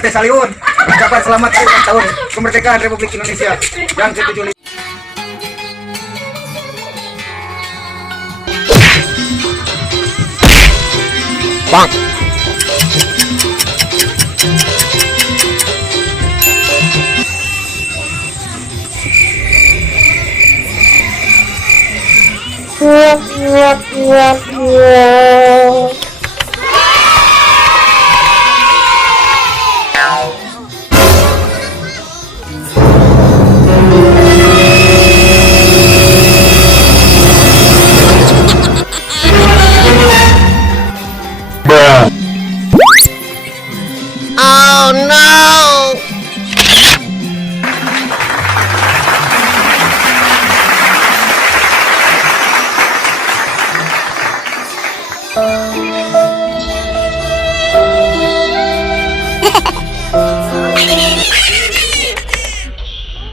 Partai Salihun ucapan selamat ulang tahun kemerdekaan Republik Indonesia yang ke-75. Bang. Oh no!